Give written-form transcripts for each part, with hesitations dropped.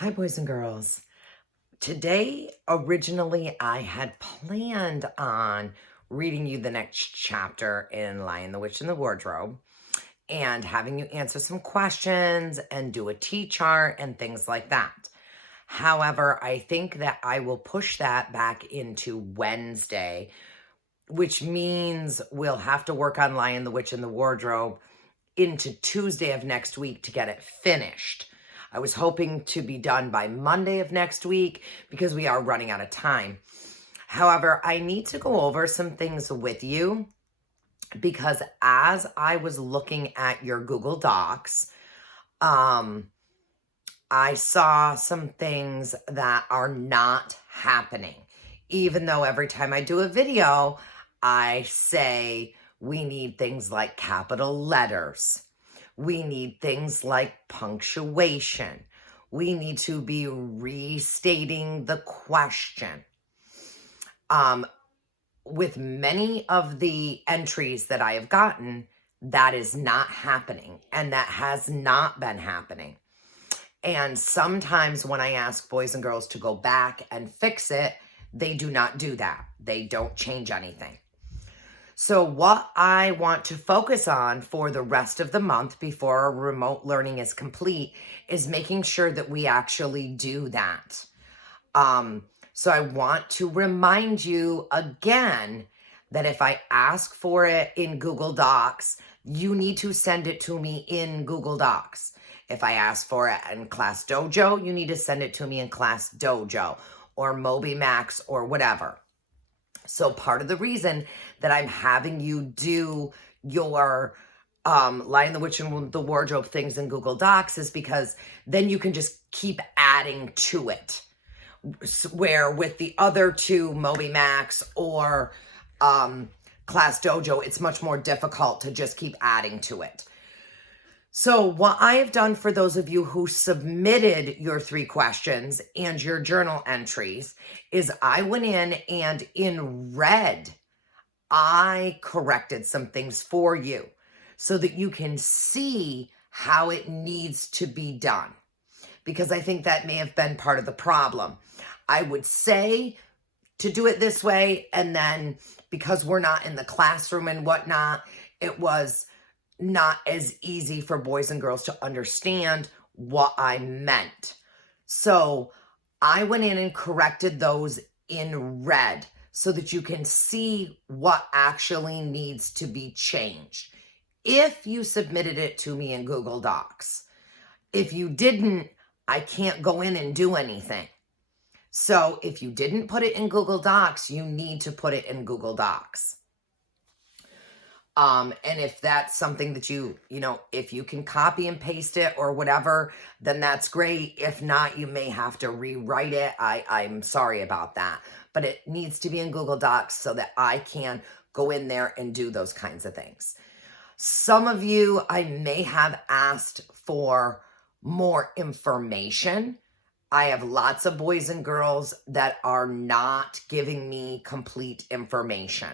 Hi, boys and girls. Today, originally, I had planned on reading you the next chapter in Lion, the Witch, and the Wardrobe and having you answer some questions and do a T chart and things like that. However, I think that I will push that back into Wednesday, which means we'll have to work on Lion, the Witch, and the Wardrobe into Tuesday of next week to get it finished. I was hoping to be done by Monday of next week because we are running out of time. However, I need to go over some things with you because as I was looking at your Google Docs, I saw some things that are not happening. Even though every time I do a video, I say we need things like capital letters. We need things like punctuation. We need to be restating the question. With many of the entries that I have gotten, that is not happening, and that has not been happening. And sometimes when I ask boys and girls to go back and fix it, they do not do that. They don't change anything. So what I want to focus on for the rest of the month before our remote learning is complete is making sure that we actually do that. So I want to remind you again that if I ask for it in Google Docs, you need to send it to me in Google Docs. If I ask for it in Class Dojo, you need to send it to me in Class Dojo or MobyMax or whatever. So part of the reason that I'm having you do your Lion, the Witch, and the Wardrobe things in Google Docs is because then you can just keep adding to it. Where with the other two, MobyMax or Class Dojo, it's much more difficult to just keep adding to it. So what I have done for those of you who submitted your 3 questions and your journal entries is I went in and in red, I corrected some things for you so that you can see how it needs to be done. Because I think that may have been part of the problem. I would say to do it this way, and then because we're not in the classroom and whatnot, it was not as easy for boys and girls to understand what I meant. So I went in and corrected those in red so that you can see what actually needs to be changed. If you submitted it to me in Google Docs. If you didn't, I can't go in and do anything. So if you didn't put it in Google Docs, you need to put it in Google Docs. And if that's something that if you can copy and paste it or whatever, then that's great. If not, you may have to rewrite it. I'm sorry about that, but it needs to be in Google Docs so that I can go in there and do those kinds of things. Some of you, I may have asked for more information. I have lots of boys and girls that are not giving me complete information.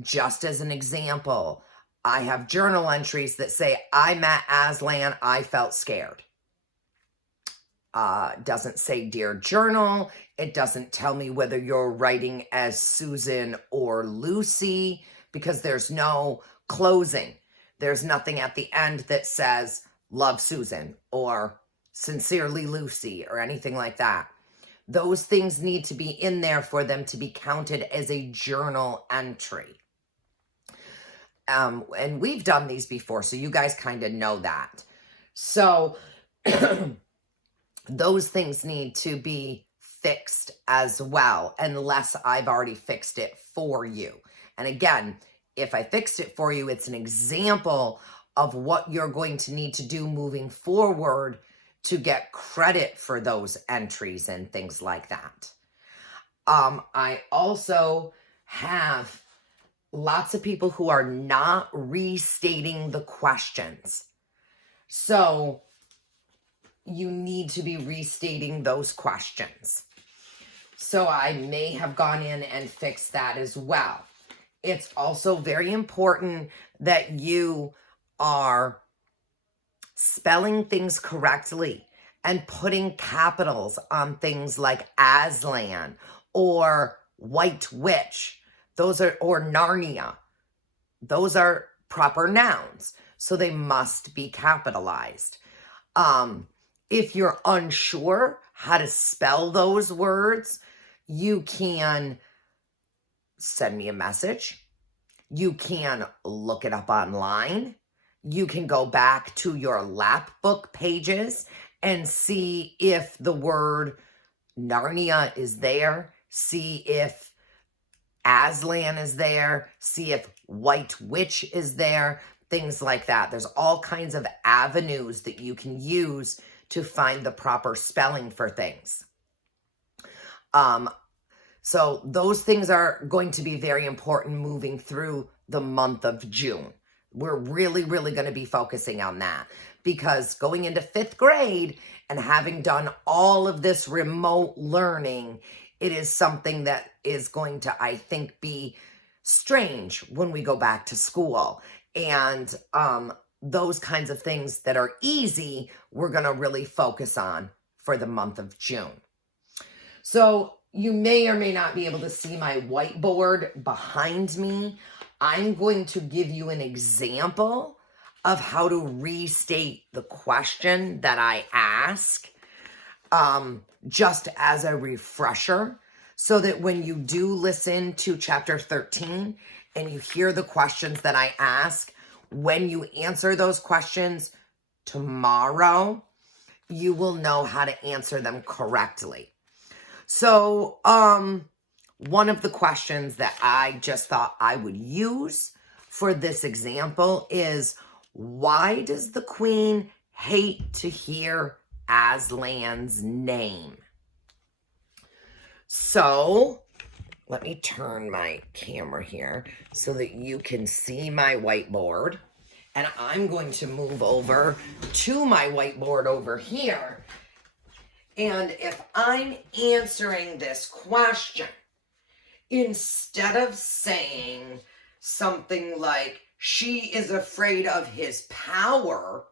Just as an example, I have journal entries that say, I met Aslan, I felt scared. Doesn't say Dear Journal. It doesn't tell me whether you're writing as Susan or Lucy because there's no closing. There's nothing at the end that says Love Susan or Sincerely Lucy or anything like that. Those things need to be in there for them to be counted as a journal entry. And we've done these before, so you guys kind of know that. So those things need to be fixed as well, unless I've already fixed it for you. And again, if I fixed it for you, it's an example of what you're going to need to do moving forward to get credit for those entries and things like that. I also have lots of people who are not restating the questions. So you need to be restating those questions. So I may have gone in and fixed that as well. It's also very important that you are spelling things correctly. and putting capitals on things like Aslan or White Witch. Those are, or Narnia. Those are proper nouns, so they must be capitalized. If you're unsure how to spell those words, you can send me a message. You can look it up online. You can go back to your lap book pages and see if the word Narnia is there. See if Aslan is there. See if White Witch is there. Things like that. There's all kinds of avenues that you can use to find the proper spelling for things. So those things are going to be very important moving through the month of June. We're really, really going to be focusing on that, because going into 5th grade and having done all of this remote learning, it is something that is going to, I think, be strange when we go back to school. And those kinds of things that are easy, we're going to really focus on for the month of June. So you may or may not be able to see my whiteboard behind me. I'm going to give you an example of how to restate the question that I ask, just as a refresher, so that when you do listen to chapter 13 and you hear the questions that I ask, when you answer those questions tomorrow, you will know how to answer them correctly. So, one of the questions that I just thought I would use for this example is, why does the queen hate to hear Aslan's name? So, let me turn my camera here so that you can see my whiteboard. And I'm going to move over to my whiteboard over here. And if I'm answering this question, instead of saying something like, she is afraid of his power,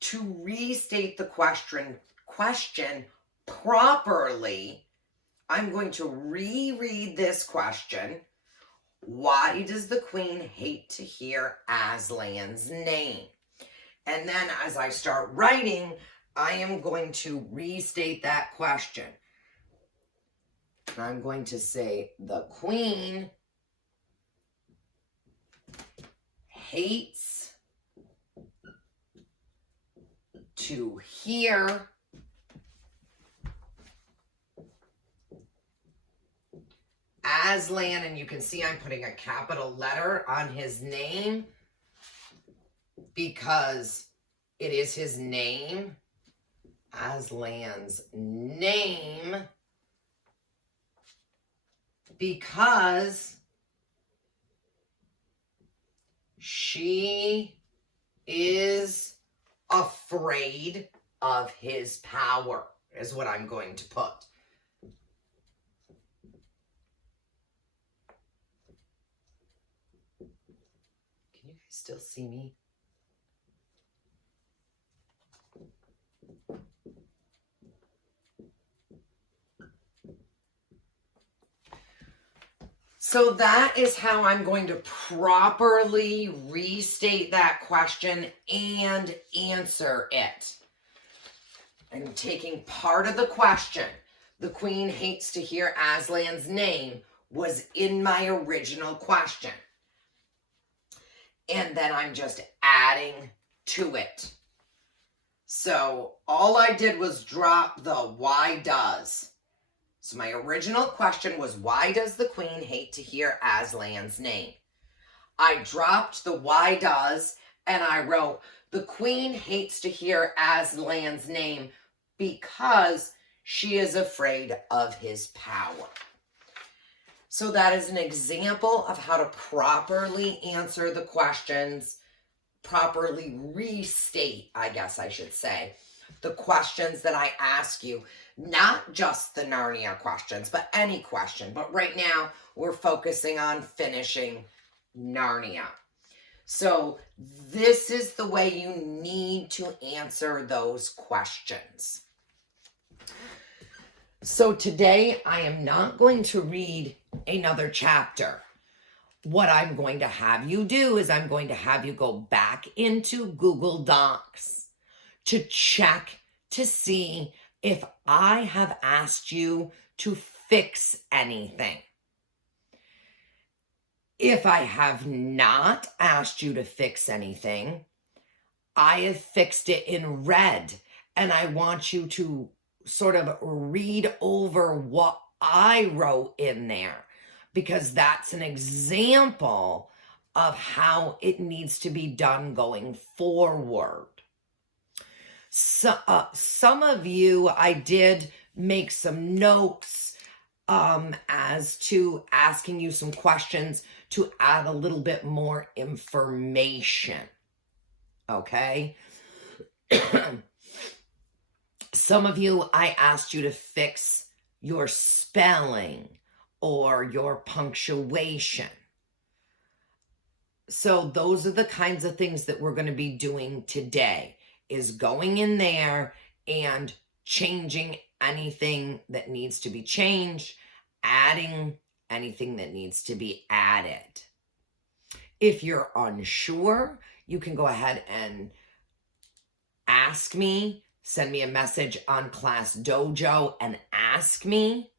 to restate the question properly, I'm going to reread this question. Why does the queen hate to hear Aslan's name? And then as I start writing, I am going to restate that question. I'm going to say, the queen hates to hear Aslan, and you can see I'm putting a capital letter on his name because it is his name, Aslan's name, because she is afraid of his power, is what I'm going to put. Can you guys still see me? So that is how I'm going to properly restate that question and answer it. I'm taking part of the question, the queen hates to hear Aslan's name, was in my original question. And then I'm just adding to it. So all I did was drop the why does. So my original question was, why does the queen hate to hear Aslan's name? I dropped the why does and I wrote, the queen hates to hear Aslan's name because she is afraid of his power. So that is an example of how to properly answer the questions, properly restate, I guess I should say, the questions that I ask you. Not just the Narnia questions, but any question. But right now, we're focusing on finishing Narnia. So this is the way you need to answer those questions. So today I am not going to read another chapter. What I'm going to have you do is I'm going to have you go back into Google Docs to check to see if I have asked you to fix anything. If I have not asked you to fix anything, I have fixed it in red, and I want you to sort of read over what I wrote in there, because that's an example of how it needs to be done going forward. So, some of you, I did make some notes as to asking you some questions to add a little bit more information. Okay? Some of you, I asked you to fix your spelling or your punctuation. So those are the kinds of things that we're going to be doing today, is going in there and changing anything that needs to be changed, adding anything that needs to be added. If you're unsure, you can go ahead and ask me, send me a message on Class Dojo and ask me.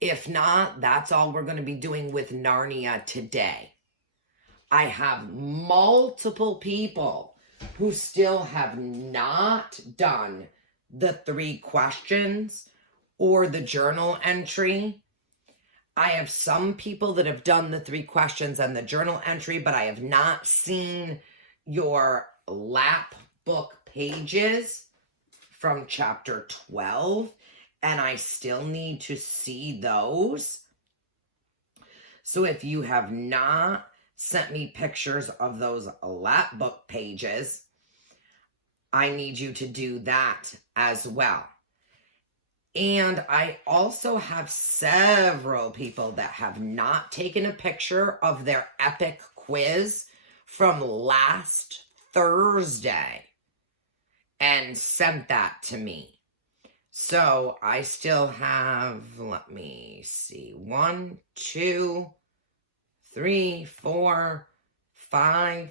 If not, that's all we're going to be doing with Narnia today. I have multiple people who still have not done the 3 questions or the journal entry. I have some people that have done the 3 questions and the journal entry, but I have not seen your lap book pages from chapter 12, and I still need to see those. So if you have not sent me pictures of those lap book pages, I need you to do that as well. And I also have several people that have not taken a picture of their epic quiz from last Thursday and sent that to me. So I still have, let me see, 1, 2, 3, 4, 5,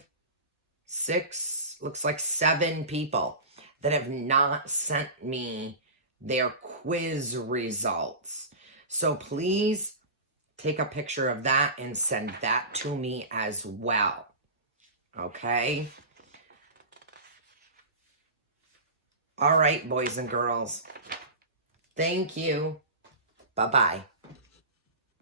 6, looks like 7 people that have not sent me their quiz results. So please take a picture of that and send that to me as well. Okay? All right, boys and girls. Thank you. Bye-bye.